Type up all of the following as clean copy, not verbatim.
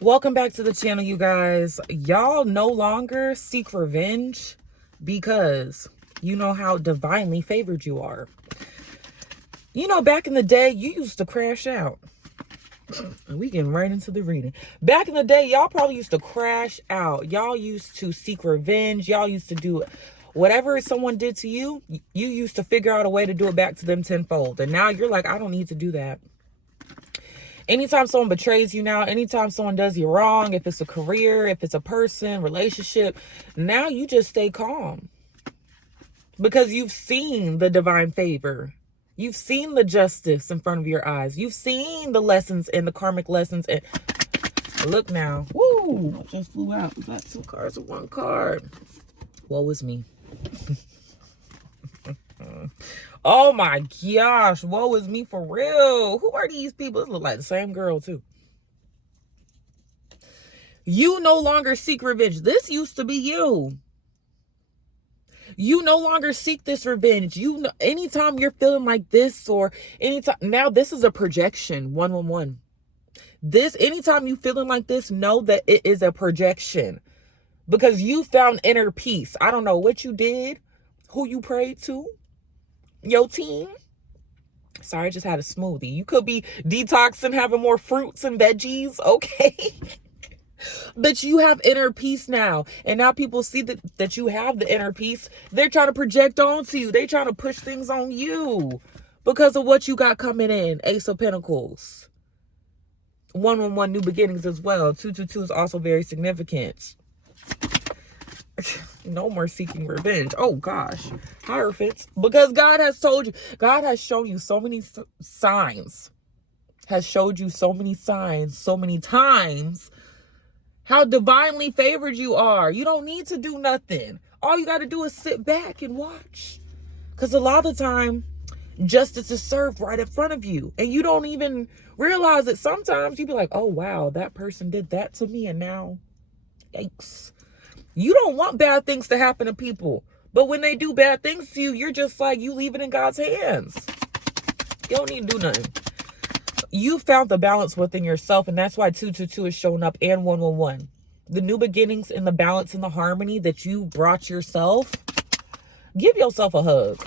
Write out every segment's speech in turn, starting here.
Welcome back to the channel, you guys. Y'all no longer seek revenge because you know how divinely favored you are. You know, back in the day, you used to crash out. And we getting right into the reading. Back in the day, y'all probably used to crash out. Y'all used to seek revenge. Y'all used to do whatever someone did to you. You used to figure out a way to do it back to them tenfold. And now you're like, I don't need to do that. Anytime someone betrays you now, anytime someone does you wrong, if it's a career, if it's a person, relationship, now you just stay calm. Because you've seen the divine favor. You've seen the justice in front of your eyes. You've seen the lessons and the karmic lessons. And look now. Woo! I just flew out. We got 2 cards with 1 card. Woe is me. Oh my gosh. Woe is me for real. Who are these people? This look like the same girl too. You no longer seek revenge. This used to be you. You no longer seek this revenge. You know, anytime you're feeling like this, or anytime now, this is a projection. 111. This, anytime you feeling like this, know that it is a projection, because you found inner peace. I don't know what you did, who you prayed to, your team. Sorry, I just had a smoothie. You could be detoxing, having more fruits and veggies. Okay. But you have inner peace now. And now people see that you have the inner peace. They're trying to project onto you. They're trying to push things on you because of what you got coming in. Ace of Pentacles. 111, new beginnings as well. 222 is also very significant. No more seeking revenge. Oh gosh. Hierophants. Because God has told you. God has shown you so many signs. Has showed you so many signs so many times how divinely favored you are. You don't need to do nothing. All you got to do is sit back and watch. Because a lot of the time, justice is served right in front of you. And you don't even realize it. Sometimes you be like, oh, wow, that person did that to me. And now, yikes. You don't want bad things to happen to people. But when they do bad things to you, you're just like, you leave it in God's hands. You don't need to do nothing. You found the balance within yourself, and that's why 222 is showing up, and 111. The new beginnings and the balance and the harmony that you brought yourself. Give yourself a hug.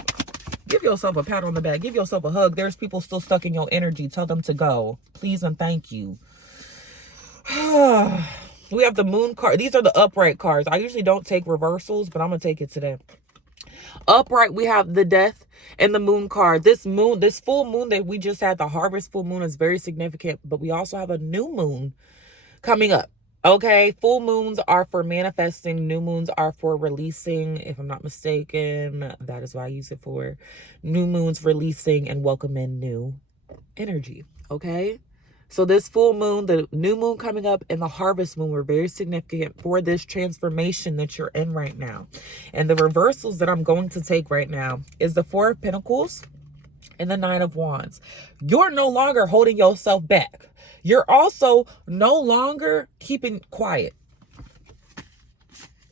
Give yourself a pat on the back. Give yourself a hug. There's people still stuck in your energy. Tell them to go. Please and thank you. We have the moon card. These are the upright cards. I usually don't take reversals, but I'm going to take it today. Upright, we have the death and the moon card. This full moon that we just had, the harvest full moon, is very significant, but we also have a new moon coming up. Okay, full moons are for manifesting, new moons are for releasing, if I'm not mistaken. That is why I use it for. New moons releasing and welcoming new energy. Okay, so this full moon, the new moon coming up, and the harvest moon were very significant for this transformation that you're in right now. And the reversals that I'm going to take right now is the 4 of Pentacles and the 9 of Wands. You're no longer holding yourself back. You're also no longer keeping quiet.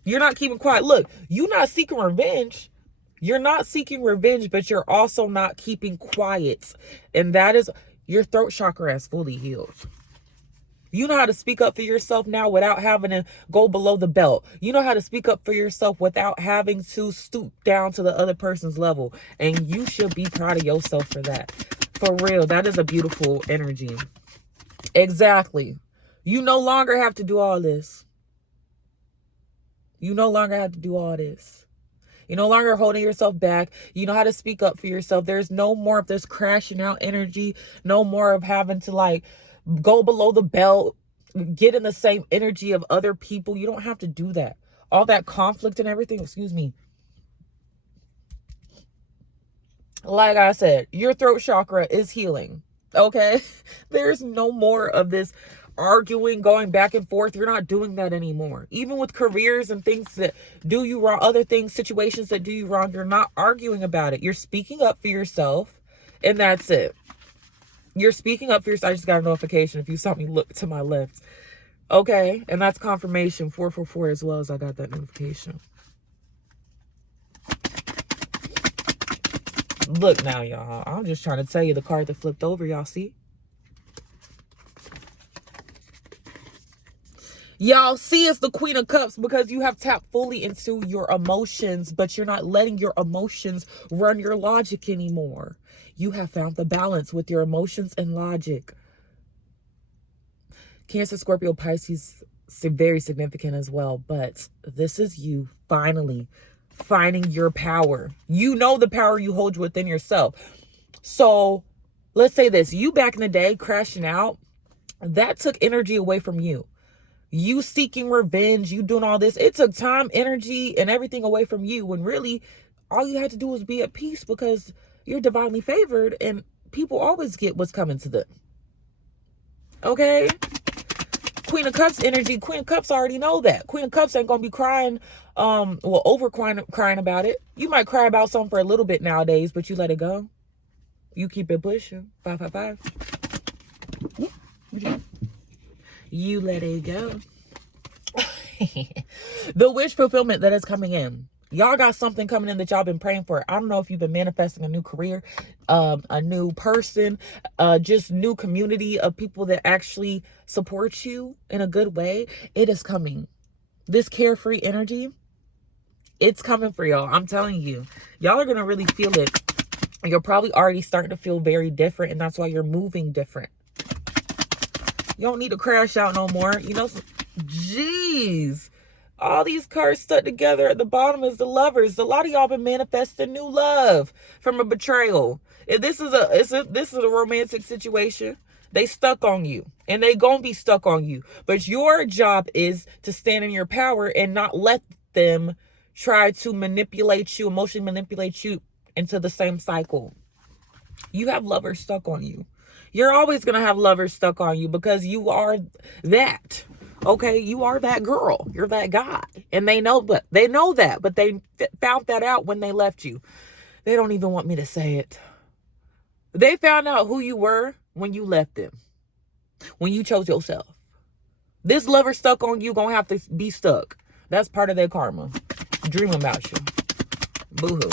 You're not keeping quiet. Look, you're not seeking revenge. You're not seeking revenge, but you're also not keeping quiet. And that is, your throat chakra is fully healed. You know how to speak up for yourself now without having to go below the belt. You know how to speak up for yourself without having to stoop down to the other person's level. And you should be proud of yourself for that. For real, that is a beautiful energy. Exactly. You no longer have to do all this. You no longer have to do all this. You're no longer holding yourself back. You know how to speak up for yourself. There's no more of this crashing out energy. No more of having to like go below the belt, get in the same energy of other people. You don't have to do that. All that conflict and everything, excuse me. Like I said, your throat chakra is healing. Okay? There's no more of this arguing, going back and forth. You're not doing that anymore. Even with careers and things that do you wrong, other things, situations that do you wrong, you're not arguing about it. You're speaking up for yourself, and that's it. You're speaking up for yourself. I just got a notification. If you saw me look to my left. Okay, and that's confirmation. 444 as well, as I got that notification. Look now, y'all. I'm just trying to tell you the card that flipped over. Y'all see? Y'all see it's the Queen of Cups because you have tapped fully into your emotions, but you're not letting your emotions run your logic anymore. You have found the balance with your emotions and logic. Cancer, Scorpio, Pisces, very significant as well. But this is you finally finding your power. You know the power you hold within yourself. So let's say this. You back in the day crashing out, that took energy away from you. You seeking revenge, you doing all this, it took time, energy, and everything away from you, when really all you had to do was be at peace because you're divinely favored and people always get what's coming to them. Okay? Queen of Cups energy. Queen of Cups already know that. Queen of Cups ain't gonna be crying, over crying about it. You might cry about something for a little bit nowadays, but you let it go. You keep it pushing. 555. You let it go. The wish fulfillment that is coming in. Y'all got something coming in that y'all been praying for. I don't know if you've been manifesting a new career, a new person, just new community of people that actually support you in a good way. It is coming. This carefree energy, it's coming for y'all. I'm telling you. Y'all are going to really feel it. You're probably already starting to feel very different, and that's why you're moving different. You don't need to crash out no more. You know, jeez. All these cards stuck together at the bottom is the Lovers. A lot of y'all been manifesting new love from a betrayal. If this is a romantic situation, they stuck on you. And they gonna be stuck on you. But your job is to stand in your power and not let them try to manipulate you, emotionally manipulate you into the same cycle. You have lovers stuck on you. You're always going to have lovers stuck on you because you are that. Okay, you are that girl. You're that guy. And they know that, but they found that out when they left you. They don't even want me to say it. They found out who you were when you left them. When you chose yourself. This lover stuck on you going to have to be stuck. That's part of their karma. Dream about you. Boo-hoo.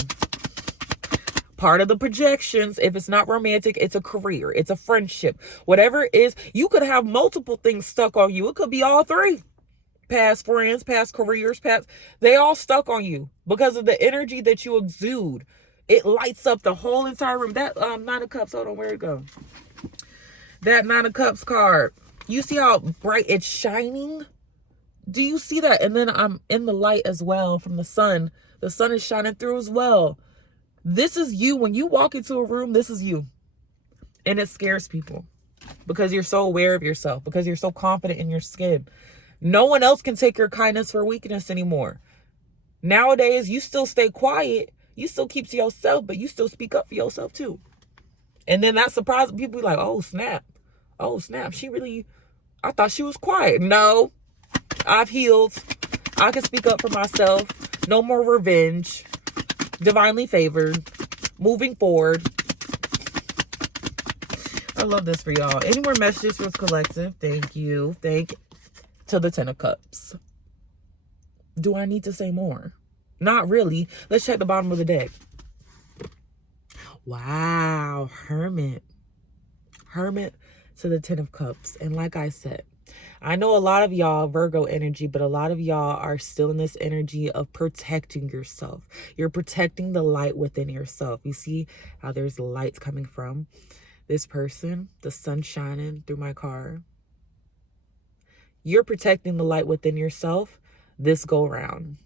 Part of the projections, if it's not romantic, it's a career, it's a friendship, whatever it is. You could have multiple things stuck on you. It could be all three. Past friends, past careers, they all stuck on you because of the energy that you exude. It lights up the whole entire room. That Nine of Cups, hold on, where'd it go? That Nine of Cups card. You see how bright it's shining? Do you see that? And then I'm in the light as well from the sun. The sun is shining through as well. This is you. When you walk into a room, this is you. And it scares people because you're so aware of yourself, because you're so confident in your skin. No one else can take your kindness for weakness anymore. Nowadays, you still stay quiet. You still keep to yourself, but you still speak up for yourself too. And then that surprises people. Be like, oh, snap. Oh, snap. I thought she was quiet. No, I've healed. I can speak up for myself. No more revenge. Divinely favored, moving forward. I love this for y'all. Any more messages for this collective? Thank you. To the Ten of Cups. Do I need to say more? Not really. Let's check the bottom of the deck. Wow, Hermit to the Ten of Cups. And like I said, I know a lot of y'all Virgo energy, but a lot of y'all are still in this energy of protecting yourself. You're protecting the light within yourself. You see how there's lights coming from this person, the sun shining through my car. You're protecting the light within yourself this go round.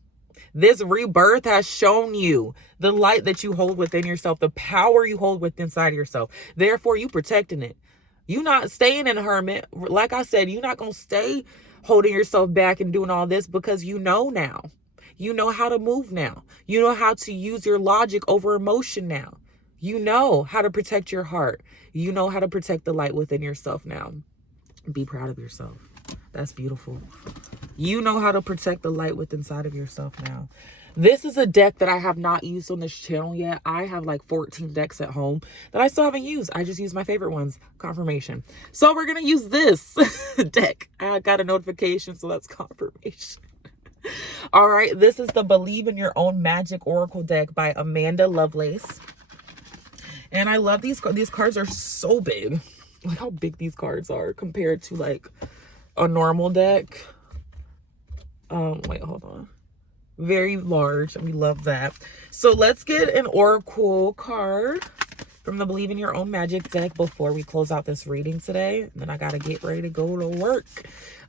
This rebirth has shown you the light that you hold within yourself, the power you hold within inside of yourself. Therefore, you protecting it. You're not staying in a hermit. Like I said, you're not going to stay holding yourself back and doing all this because you know now. You know how to move now. You know how to use your logic over emotion now. You know how to protect your heart. You know how to protect the light within yourself now. Be proud of yourself. That's beautiful. You know how to protect the light within inside of yourself now. This is a deck that I have not used on this channel yet. I have like 14 decks at home that I still haven't used. I just use my favorite ones. Confirmation. So we're going to use this deck. I got a notification, so that's confirmation. All right. This is the Believe in Your Own Magic Oracle deck by Amanda Lovelace. And I love these. These cards are so big. Look how big these cards are compared to like a normal deck. Wait, hold on. Very large. We love that. So let's get an oracle card from the Believe in Your Own Magic deck before we close out this reading today. And then I gotta get ready to go to work.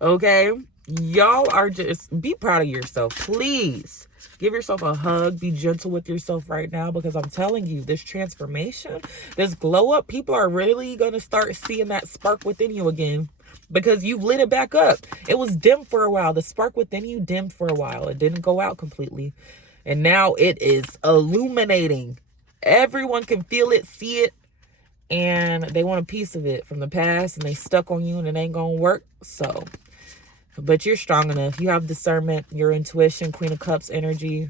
Okay? Y'all are just, be proud of yourself. Please give yourself a hug. Be gentle with yourself right now, because I'm telling you, this transformation, this glow up, people are really gonna start seeing that spark within you again, because you've lit it back up. It was dim for a while. The spark within you dimmed for a while. It didn't go out completely. And now it is illuminating. Everyone can feel it, see it, and they want a piece of it from the past, and they stuck on you, and it ain't gonna work. So, but you're strong enough. You have discernment, your intuition, Queen of Cups energy.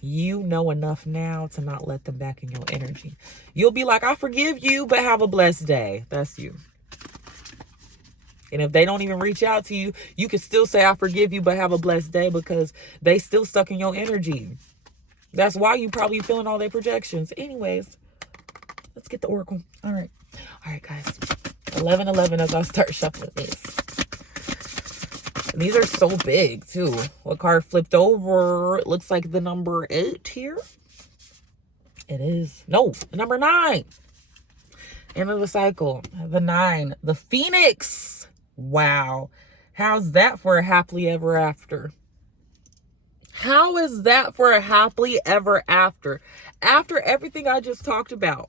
You know enough now to not let them back in your energy. You'll be like, I forgive you, but have a blessed day. That's you. And if they don't even reach out to you, you can still say, I forgive you, but have a blessed day, because they still stuck in your energy. That's why you probably feeling all their projections. Anyways, let's get the oracle. All right, guys. 1111 as I start shuffling this. And these are so big, too. What card flipped over? It looks like the number 8 here. It is. No, the number 9. End of the cycle. The 9. The Phoenix. Wow. How's that for a happily ever after? How is that for a happily ever after? After everything I just talked about.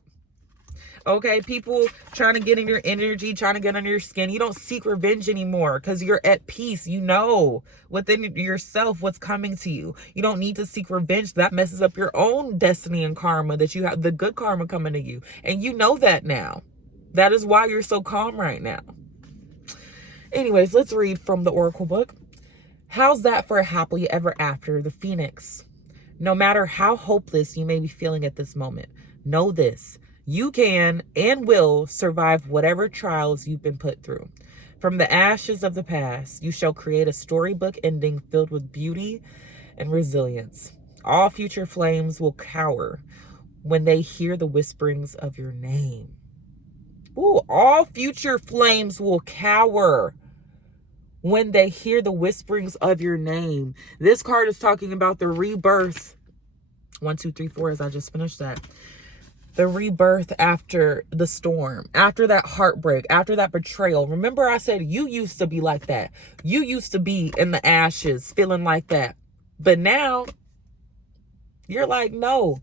Okay, people trying to get in your energy, trying to get under your skin. You don't seek revenge anymore because you're at peace. You know within yourself what's coming to you. You don't need to seek revenge. That messes up your own destiny and karma, that you have the good karma coming to you. And you know that now. That is why you're so calm right now. Anyways, let's read from the oracle book. How's that for a happily ever after? The Phoenix. No matter how hopeless you may be feeling at this moment, know this. You can and will survive whatever trials you've been put through. From the ashes of the past, you shall create a storybook ending filled with beauty and resilience. All future flames will cower when they hear the whisperings of your name. Ooh, all future flames will cower when they hear the whisperings of your name. This card is talking about the rebirth. 1, 2, 3, 4, as I just finished that. The rebirth after the storm, after that heartbreak, after that betrayal. Remember I said you used to be like that. You used to be in the ashes feeling like that. But now you're like, no,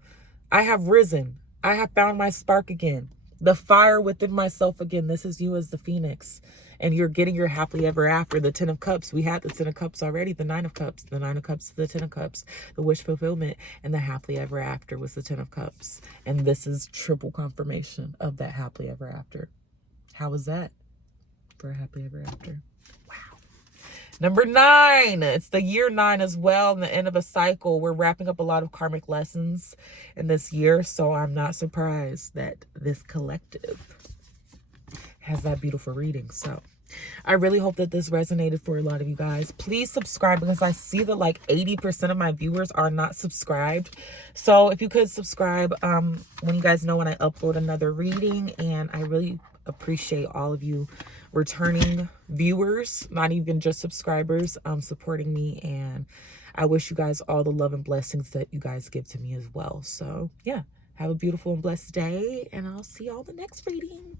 I have risen. I have found my spark again. The fire within myself again. This is you as the Phoenix. And you're getting your happily ever after. The 10 of Cups. We had the 10 of Cups already. The 9 of Cups. The 9 of Cups to the 10 of Cups. The wish fulfillment. And the happily ever after was the 10 of Cups. And this is triple confirmation of that happily ever after. How was that for a happily ever after? Wow. Number 9. It's the year 9 as well. And the end of a cycle. We're wrapping up a lot of karmic lessons in this year. So I'm not surprised that this collective has that beautiful reading. So I really hope that this resonated for a lot of you guys. Please subscribe, because I see that like 80% of my viewers are not subscribed. So if you could subscribe, when you guys know when I upload another reading. And I really appreciate all of you returning viewers, not even just subscribers, supporting me. And I wish you guys all the love and blessings that you guys give to me as well. So yeah, have a beautiful and blessed day, and I'll see y'all the next reading.